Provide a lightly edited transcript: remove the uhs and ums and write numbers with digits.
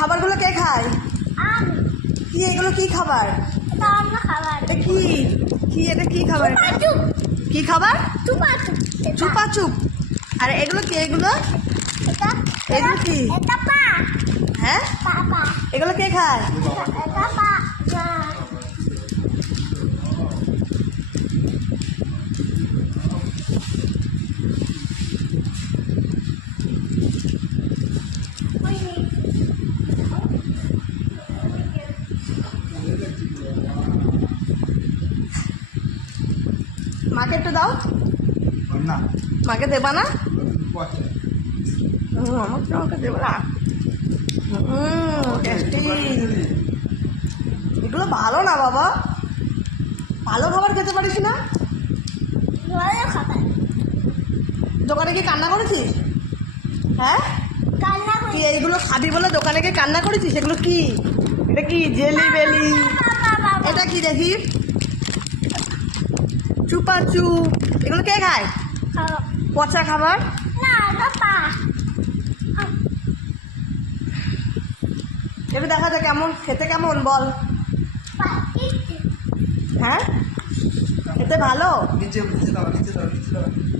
খাবারগুলো কে খায়? আমি। কি এগুলো কি খাবার? এটা অন্য খাবার। এটা কি কি এটা কি খাবার? এটা চুপাচুপ। কি খাবার? চুপাচুপ। চুপাচুপ। আর এগুলো কি? এগুলো এটা এগুলো কি? এটা পা। হ্যাঁ, পা। এগুলো কে খায়? এটা পা। না। মাকে একটু দাও। না মাকে দেবা না? পচা। আমাকে দেবো না। টেস্টি। এগুলো ভালো না বাবা, ভালো খাবার খেতে পারিস না? ভালো খাবার। দোকানে কি কান্না করেছিস? হ্যাঁ, কান্না কি করে। এইগুলো খাবি বলে দোকানে কি কান্না করেছিস? এগুলো কি? এটা কি জেলি বেলি? বাবা। এটা কি দেখি? চুপাচু। এগুলো কে খায়? খাও। পচা খাবার। না, এটা পা। এবার দেখা যায় কেমন খেতে, কেমন বল? পা। হ্যাঁ, খেতে ভালো। নিচে দাও, নিচে দাও, নিচে দাও।